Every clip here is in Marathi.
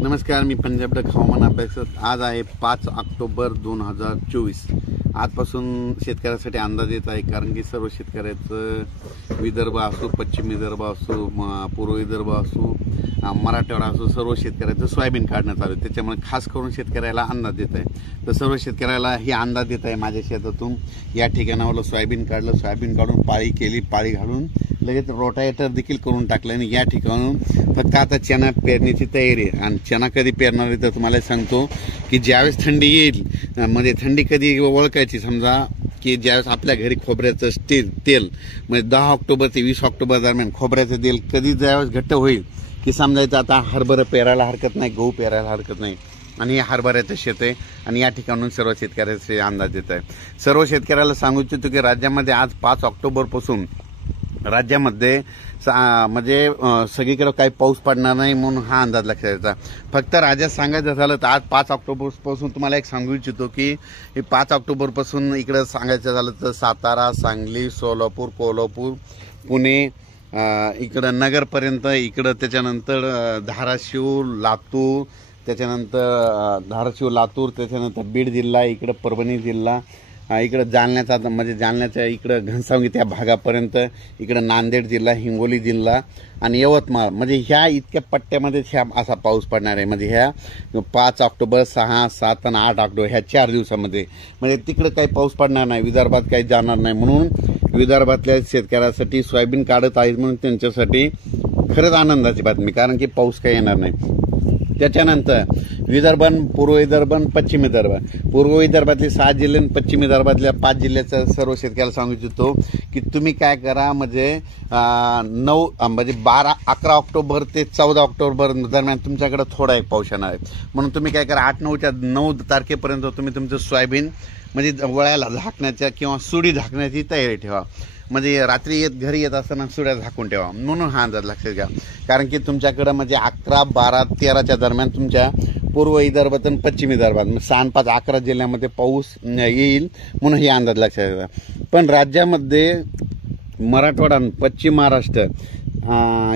नमस्कार, मी पंजाब डक हवामान अभ्यासक। आज आहे 5 ऑक्टोबर 2024। आजपासून शेतकऱ्यासाठी अंदाज येत आहे, कारण की सर्व शेतकऱ्याचं विदर्भ असो, पश्चिम विदर्भ असो, पूर्व विदर्भ असो, मराठवाडा असो, सर्व शेतकऱ्याचं सोयाबीन काढण्यात चालू आहे। त्याच्यामुळे खास करून शेतकऱ्याला अंदाज देत आहे। तर सर्व शेतकऱ्याला ही अंदाज देत आहे, माझ्या शेतातून या ठिकाणावर सोयाबीन काढलं, सोयाबीन काढून पाळी केली, पाळी घालून लगेच रोटावेटर देखील करून टाकलं आणि या ठिकाणून फक्त आता चणा पेरण्याची तयारी आहे। आणि चणा कधी पेरणार आहे तर तुम्हाला सांगतो की ज्यावेळेस थंडी येईल, म्हणजे थंडी कधी ओळखायची, समजा की ज्यावेळेस आपल्या घरी खोबऱ्याचं तेल म्हणजे 10 ऑक्टोबर ते 20 ऑक्टोबर दरम्यान खोबऱ्याचं तेल कधी ज्यावेळेस घट्ट होईल की समजायचं आता हरभरा पेरायला हरकत नाही, गहू पेरायला हरकत नाही, आणि हे हरभऱ्याचं शेत आहे। आणि या ठिकाणून सर्व शेतकऱ्याचे अंदाज देत आहे। सर्व शेतकऱ्याला सांगू इच्छितो की राज्यामध्ये आज 5 ऑक्टोबरपासून राज्यामध्ये म्हणजे सगळीकडे काही पाऊस पडणार नाही म्हणून हा अंदाज लक्षात यायचा। फक्त राज्यात सांगायचं झालं तर आज 5 ऑक्टोबरपासून तुम्हाला एक सांगू इच्छितो की 5 ऑक्टोबरपासून इकडे सांगायचं झालं तर सातारा, सांगली, सोलापूर, कोल्हापूर, पुणे, इकडं नगरपर्यंत, इकडं त्याच्यानंतर धाराशिव, लातूर, त्याच्यानंतर बीड जिल्हा, इकडं परभणी जिल्हा, इकडं जालन्याचा म्हणजे जालन्याच्या इकडं घनसावंगी त्या भागापर्यंत, इकडं नांदेड जिल्हा, हिंगोली जिल्हा आणि यवतमाळ, म्हणजे ह्या इतक्या पट्ट्यामध्ये ह्या असा पाऊस पडणार आहे। म्हणजे ह्या 5 ऑक्टोबर, 6, 7 आणि 8 ऑक्टोबर ह्या 4 दिवसामध्ये म्हणजे तिकडं काही पाऊस पडणार नाही, विदर्भात काही जाणार नाही। म्हणून विदर्भातल्या शेतकऱ्यासाठी सोयाबीन काढत आहेत म्हणून त्यांच्यासाठी खरंच आनंदाची बातमी, कारण की पाऊस काही येणार नाही। त्याच्यानंतर विदर्भ, पूर्व विदर्भ, पश्चिम विदर्भ, पूर्व विदर्भातले 6 जिल्हे आणि पश्चिम विदर्भातल्या 5 जिल्ह्याचं सर्व शेतकऱ्याला सांगू इच्छितो की तुम्ही काय करा, म्हणजे 11 ऑक्टोबर ते 14 ऑक्टोबर दरम्यान तुमच्याकडे थोडा एक पाऊस येणार आहे। म्हणून तुम्ही काय करा, 8-9 तारखेपर्यंत तुम्ही तुमचं सोयाबीन म्हणजे वळ्याला झाकण्याच्या किंवा सुडी झाकण्याची तयारी ठेवा। म्हणजे रात्री घरी येत असताना सुड्या झाकून ठेवा, म्हणून हा अंदाज लक्षात घ्या। कारण की तुमच्याकडे म्हणजे 11, 12, 13च्या दरम्यान तुमच्या पूर्व विदर्भात आणि पश्चिम विदर्भात 6, 5, 11 जिल्ह्यामध्ये पाऊस येईल, म्हणून हे अंदाज लक्षात घ्या। पण राज्यामध्ये मराठवाडा, पश्चिम महाराष्ट्र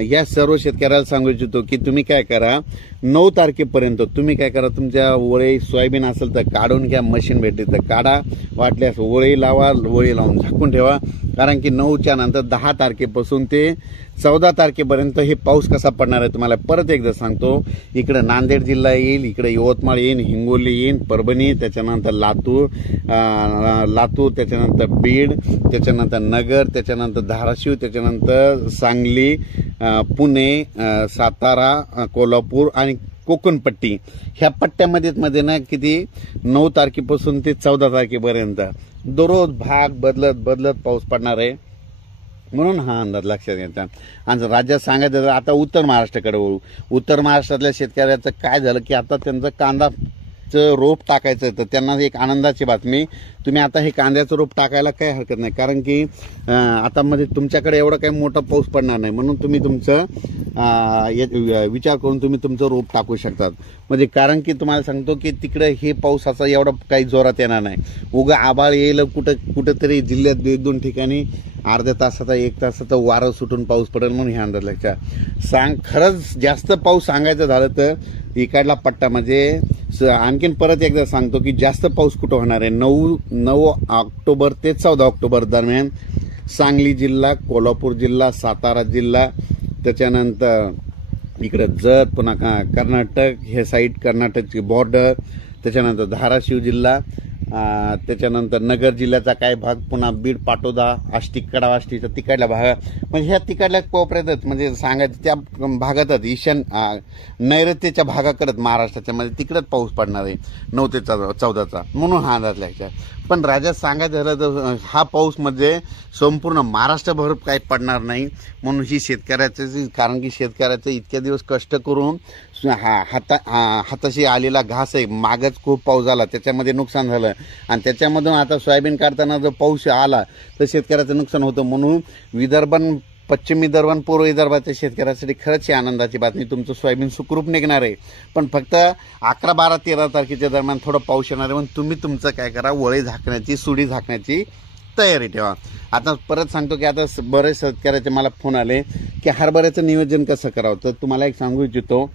या सर्व शेतकऱ्याला सांगू इच्छितो की तुम्ही काय करा, 9 तारखेपर्यंत तुम्ही काय करा, तुमच्या वळी सोयाबीन असेल तर काढून घ्या, मशीन भेटली तर काढा, वाटल्यास वळी लावा, वळी लावून झाकून ठेवा। कारण की 9च्या नंतर 10 तारखेपासून ते 14 तारखेपर्यंत हे पाऊस कसा पडणार आहे तुम्हाला परत एकदा सांगतो। इकडे नांदेड जिल्हा येईल, इकडे यवतमाळ येईल, हिंगोली येईल, परभणी, त्याच्यानंतर लातूर, त्याच्यानंतर बीड, त्याच्यानंतर नगर, त्याच्यानंतर धाराशिव, त्याच्यानंतर सांगली, पुणे, सातारा, कोल्हापूर आणि कोकणपट्टी ह्या पट्ट्यामध्ये ना किती 9 तारखेपासून ते 14 तारखेपर्यंत दररोज भाग बदलत पाऊस पडणार आहे, म्हणून हा अंदाज लक्षात घ्यायचा। आणि राज्यात सांगायचं तर आता उत्तर महाराष्ट्राकडे वळू। उत्तर महाराष्ट्रातल्या शेतकऱ्याचं काय झालं की आता त्यांचं कांदाचं रोप टाकायचं, तर त्यांना एक आनंदाची बातमी, तुम्ही आता हे कांद्याचं रोप टाकायला काही हरकत नाही, कारण की आता म्हणजे तुमच्याकडे एवढा काही मोठा पाऊस पडणार नाही, म्हणून तुम्ही तुमचं विचार करून तुम्ही तुमचं रोप टाकू शकतात। म्हणजे कारण की तुम्हाला सांगतो की तिकडे हे पावसाचा एवढा काही जोरात येणार नाही, उगा आबाळ येईल, कुठंतरी जिल्ह्यात 1-2 ठिकाणी अर्ध्या तासाचा 1 तासाचा वारं सुटून पाऊस पडेल, म्हणून हे अंदाज लक्षात खरंच जास्त पाऊस सांगायचं झालं तर इकडला पट्टा म्हणजे आणखीन परत एकदा सांगतो की जास्त पाऊस कुठं होणार आहे, 9 ऑक्टोबर ते 14 ऑक्टोबर दरम्यान सांगली जिल्हा, कोल्हापूर जिल्हा, सातारा जिल्हा, त्याच्यानंतर इकडे जत, पुन्हा कर्नाटक हे साईड, कर्नाटकची बॉर्डर, त्याच्यानंतर धाराशिव जिल्हा, त्याच्यानंतर नगर जिल्ह्याचा काही भाग, पुन्हा बीड, पाटोदा, आष्टी, आष्टीचा तिकडल्या भाग, म्हणजे ह्या तिकडल्या कोपऱ्यातच म्हणजे सांगायचं त्या भागातच नैऋत्येच्या भागाकडे महाराष्ट्राच्या मध्ये तिकडच पाऊस पडणार आहे 9 ते 14चा, म्हणून हा अंदाज लक्षात। पण राज्यात सांगायचं झालं तर हा पाऊस म्हणजे संपूर्ण महाराष्ट्रभर काही पडणार नाही, म्हणून ही शेतकऱ्याचं, कारण की शेतकऱ्याचं इतक्या दिवस कष्ट करून हाताशी आलेला घास आहे, मागच खूप पाऊस झाला त्याच्यामध्ये नुकसान झालं, आणि त्याच्यामधून आता सोयाबीन काढताना जर पाऊस आला तर शेतकऱ्याचं नुकसान होतं। म्हणून विदर्भ, पश्चिम विदर्भ आणि पूर्व विदर्भाच्या शेतकऱ्यासाठी खरंच आनंदाची बातमी, तुमचं सोयाबीन सुखरूप निघणार आहे। पण फक्त 11, 12, 13 तारखेच्या दरम्यान थोडं पाऊस येणार आहे, म्हणून तुम्ही तुमचं काय करा, वळी झाकण्याची, सुडी झाकण्याची तयारी ठेवा। आता परत सांगतो की आता बरेच शेतकऱ्याचे मला फोन आले की हरभऱ्याचं नियोजन कसं करावं, तर तुम्हाला एक सांगू इच्छितो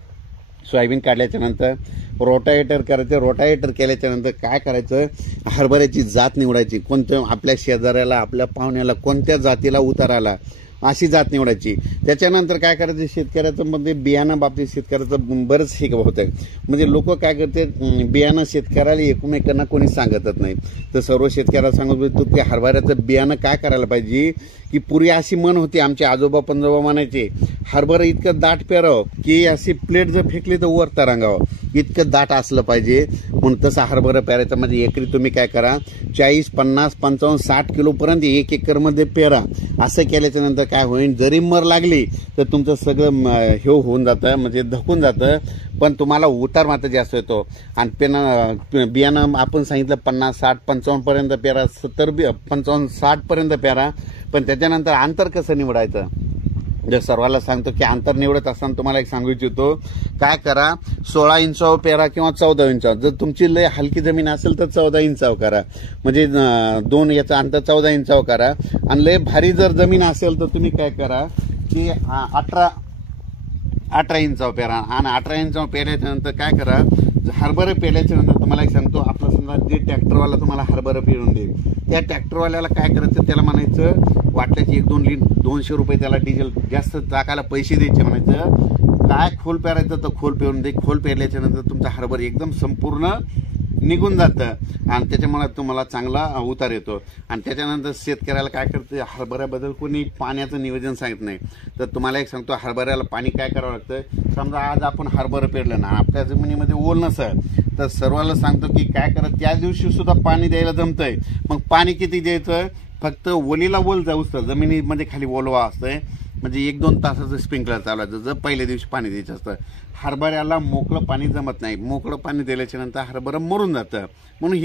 सोयाबीन काढल्याच्या नंतर रोटावेटर करायचं. रोटावेटर केल्याच्या नंतर काय करायचं, हरभऱ्याची जात निवडायची. कोणत्या आपल्या शेजाऱ्याला, आपल्या पाहुण्याला कोणत्या जातीला उतारायला अशी जात निवडायची. त्याच्यानंतर काय करायचं, शेतकऱ्याचं म्हणजे बियाणं बाबतीत शेतकऱ्याचं बरंच हे होत आहे. म्हणजे लोक काय करते, बियाणं शेतकऱ्याला एकमेकांना कोणी सांगतच नाही. तर सर्व शेतकऱ्याला सांगत होतो की हरभऱ्याचं बियाणं काय करायला पाहिजे, की पूर्वी अशी म्हण होती, आमचे आजोबा पंजोबा म्हणायचे, हरभरं इतकं दाट पेरावं की अशी प्लेट जर फेकली तर वर तरंगावं, इतकं दाट असलं पाहिजे. म्हणून तसं हरभरं पेरायचं. म्हणजे एकरी तुम्ही काय करा, 40, 50, 55, 60 किलोपर्यंत 1 एकरमध्ये पेरा. असं केल्याच्या नंतर काय होईल, जरी मर लागली तर तुमचं सगळं हे होऊन जातं, म्हणजे धकून जातं, पण तुम्हाला उतार मात्र जास्त येतो. आणि बियाणं आपण सांगितलं 50, 60, 55 पर्यंत पेरा, 70, 55, 60 पर्यंत पेरा. पण त्याच्यानंतर अंतर कसं निवडायचं, जर सर्वाला सांगतो की अंतर निवडत असताना तुम्हाला एक सांगू इच्छितो, काय करा, 16 इंचावर पेरा किंवा 14 इंचावर. जर तुमची लय हलकी जमीन असेल तर 14 इंचावर करा, म्हणजे दोन याचं अंतर 14 इंचावर करा. आणि लय भारी जर जमीन असेल तर तुम्ही काय करा की 18 इंचावर पेरा. आणि 18 इंचावर पेरल्याच्या नंतर काय करा, हरभरं पेरल्याच्या नंतर तुम्हाला एक सांगतो, आपलं समजा जे ट्रॅक्टरवाला तुम्हाला हरभरं पेरून देईल, त्या ट्रॅक्टरवाल्याला काय करायचं, त्याला म्हणायचं वाटल्याची 200 रुपये त्याला डिझेल जास्त टाकायला पैसे द्यायचे. म्हणायचं काय खोल पेरायचं तर खोल पेरून दे. खोल पेरल्याच्या नंतर तुमचा हरभरा एकदम संपूर्ण निघून जातं आणि त्याच्यामुळे तुम्हाला चांगला उतार येतो. आणि त्याच्यानंतर शेतकऱ्याला काय करते, हरभऱ्याबद्दल कोणी पाण्याचं नियोजन सांगत नाही. तर तुम्हाला एक सांगतो, हरभऱ्याला पाणी काय करावं लागतं. समजा आज आपण हरभरं पेरलं ना, आपल्या जमिनीमध्ये ओल नसेल तर सर्वाला सांगतो की काय करा, त्या दिवशी सुद्धा पाणी द्यायला जमतंय. मग पाणी किती द्यायचं, फक्त ओलीला ओल जाऊच तर जमिनीमध्ये खाली ओलवा असतंय, म्हणजे 1-2 तासाचं स्प्रिंकलर चालवायचं जर पहिल्या दिवशी पाणी द्यायचं असतं. हरभऱ्याला मोकळं पाणी जमत नाही, मोकळं पाणी दिल्याच्या नंतर हरभरं मरून जातं. म्हणून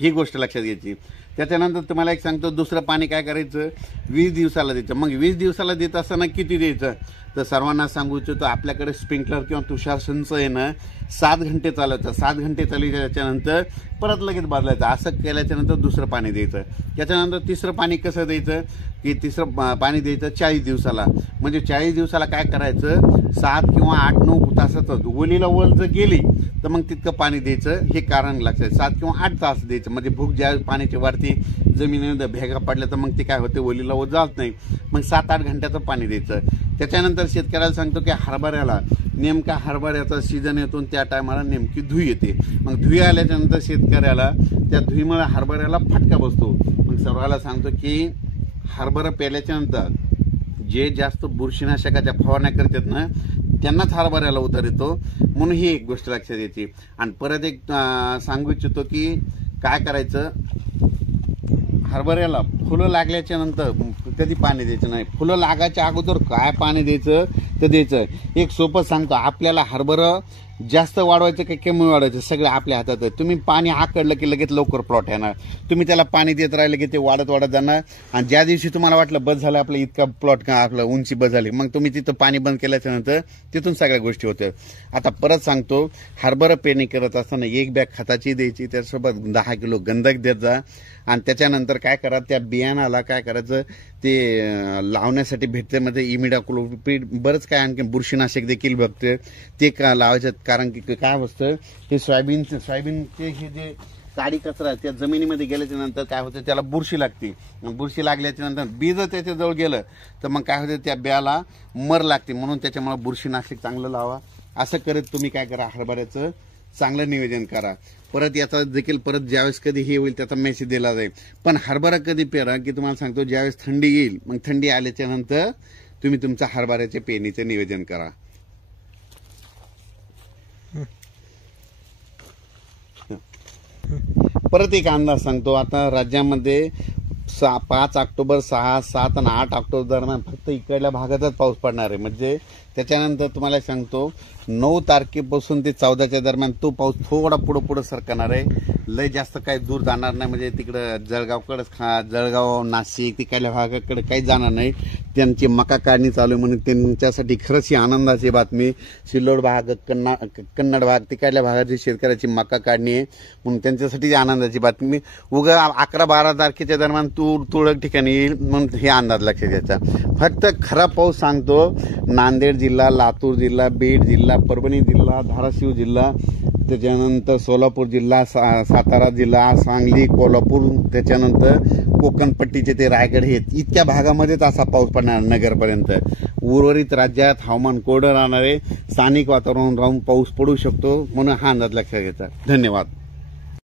ही गोष्ट लक्षात घ्यायची. त्याच्यानंतर तुम्हाला एक सांगतो, दुसरं पाणी काय करायचं, 20 दिवसाला द्यायचं. मग 20 दिवसाला देत असताना किती द्यायचं, तर सर्वांना सांगू इच्छितो, आपल्याकडे स्प्रिंकलर किंवा तुषार सिंच आहे ना, 7 घंटे चालवायचं. 7 घंटे चालल्याच्यानंतर परत लगेच बदलायचं. असं केल्याच्यानंतर दुसरं पाणी द्यायचं. त्याच्यानंतर तिसरं पाणी कसं द्यायचं, की तिसरं पाणी द्यायचं 40 दिवसाला. म्हणजे 40 दिवसाला काय करायचं, 7 किंवा 8-9 तासाचं ओलीला ओल जर गेली तर मग तितकं पाणी द्यायचं. हे कारण लक्षात, 7 किंवा 8 तास द्यायचं. म्हणजे भूक ज्या पाण्याची वाढती, जमिनीमध्ये भेगा पडल्या तर मग ते काय होते, ओलीला ओल जात नाही. मग 7-8 घंट्याचं पाणी द्यायचं. त्याच्यानंतर शेतकऱ्याला सांगतो की हरभऱ्याला नेमका हरभऱ्याचा सीझन येतो, त्या टायमाला नेमकी धुई येते. मग धुई आल्याच्या नंतर शेतकऱ्याला त्या धुईमुळे हरभऱ्याला फटका बसतो. मग सर्वाला सांगतो की हरभरा पेरल्याच्या नंतर जे जास्त बुरशीनाशकाच्या फवारण्या करतात ना, त्यांनाच हरभऱ्याला उतार येतो. म्हणून ही एक गोष्ट लक्षात येते. आणि परत एक सांगू इच्छितो की काय करायचं, हरभऱ्याला फुलं लागल्याच्या नंतर कधी पाणी द्यायचं नाही, फुलं लागायच्या अगोदर काय पाणी द्यायचं तर द्यायचं. एक सोपं सांगतो, आपल्याला हरभरं जास्त वाढवायचं की कमी वाढवायचं सगळं आपल्या हातात आहे. तुम्ही पाणी आकडलं की लगेच लवकर प्लॉट येणार. तुम्ही त्याला पाणी देत राहिलं की ते वाढत जाणार. आणि ज्या दिवशी तुम्हाला वाटलं बस झालं आपलं इतका प्लॉट का आपलं उंची बस झाली, मग तुम्ही तिथं पाणी बंद केल्याच्या नंतर तिथून सगळ्या गोष्टी होत्या. आता परत सांगतो, हरभरा पेरणी करत असताना 1 बॅग खताची द्यायची, त्याच्यासोबत 10 किलो गंधक देत जा. आणि त्याच्यानंतर काय करा, त्या बियाणाला काय करायचं, ते लावण्यासाठी भेटते मध्ये इमिडाक्लोप्रिड, बरंच काय आणखी बुरशीनाशक देखील बघते ते का लावायचं. कारण की काय असतं, हे सोयाबीनचे हे जे काडी कचरा त्या जमिनीमध्ये गेल्याच्या नंतर काय होतं, त्याला बुरशी लागते. बुरशी लागल्याच्या नंतर बीज त्याच्याजवळ गेलं तर मग काय होतं, त्या बियाला मर लागते. म्हणून त्याच्यामुळे बुरशीनाशक चांगलं लावा. असं करत तुम्ही काय करा, हरभऱ्याचं चांगलं नियोजन करा. परत याचा देखील परत ज्यावेळेस कधी हे होईल त्याचा मेसेज दिला जाईल. पण हरभरा कधी पेरा की तुम्हाला सांगतो, ज्यावेळेस थंडी येईल, मग थंडी आल्याच्या नंतर तुम्ही तुमचा हरभऱ्याच्या पेरणीचं नियोजन करा. परत एक अंदाज सांगतो, आता राज्यामध्ये 5 ऑक्टोबर, 6, 7 आणि 8 ऑक्टोबर दरम्यान फक्त इकडल्या भागातच पाऊस पडणार आहे. म्हणजे त्याच्यानंतर तुम्हाला सांगतो 9 तारखेपासून ते 14च्या दरम्यान तो पाऊस थोडा पुढं सरकणार आहे. लय जास्त काही दूर जाणार नाही. म्हणजे तिकडं जळगाव, नाशिक तिकडल्या भागाकडे काही जाणार नाही. त्यांची मका काढणी चालू आहे म्हणून त्यांच्यासाठी खरंच ही आनंदाची बातमी. सिल्लोड भाग, कन्नड भाग, तिकडल्या भागाची शेतकऱ्याची मका काढणी आहे म्हणून त्यांच्यासाठी आनंदाची बातमी. उगा 11-12 तारखेच्या दरम्यान तुरळक ठिकाणी येईल म्हणून हे अंदाज लक्षात घ्यायचा. फक्त खरा पाऊस सांगतो नांदेड जिल्हा, लातूर जिल्हा, बीड जिल्हा, परभणी जिल्हा, धाराशिव जिल्हा, त्याच्यानंतर सोलापूर जिल्हा, सातारा जिल्हा, सांगली, कोल्हापूर, त्याच्यानंतर कोकणपट्टीचे ते रायगड हे इतक्या भागामध्येच असा पाऊस पडणार नगरपर्यंत. उर्वरित राज्यात हवामान कोरडं राहणार आहे. स्थानिक वातावरण राहून पाऊस पडू शकतो म्हणून हा अंदाज लक्षात घ्यायचा. धन्यवाद.